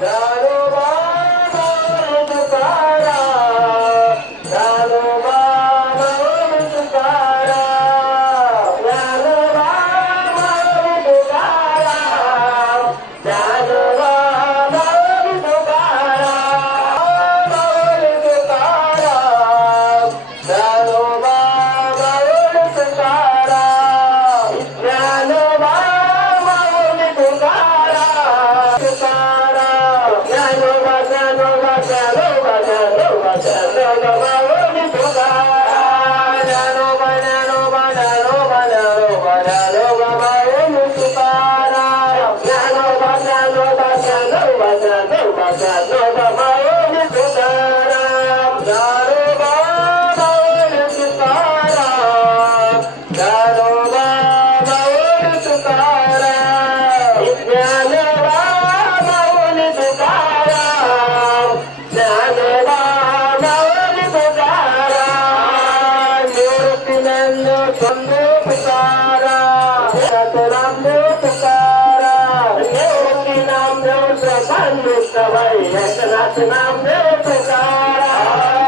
Dnyanoba Mauli Tukaram, Dnyanoba Mauli Tukaram, Dnyanoba Mauli Tukaram, Dnyanoba Mauli Tukaram, Mauli Tukaram, Dnyanoba Mauli Tukaram, Dnyanoba Mauli Tukaram, Tukaram, Dnyanoba Dnyanoba Dnyanoba Dnyanoba Dnyanoba Mauli Tukaram, Dnyanoba Dnyanoba Dnyanoba Dnyanoba Dnyanoba Mauli Tukaram, Dnyanoba Dnyanoba Dnyanoba Dnyanoba Dnyanoba Mauli Tukaram, Dnyanoba Mauli Tukaram, Dnyanoba Mauli Tukaram, Dnyanoba Mauli Tukaram, Dnyanoba Mauli Tukaram, निवृत्तीनंद संदेव Tukaram, Ramdev Tukaram, Nivrutti Namdev Pradhan दुष्टभाई Eknath Namdev Tukaram.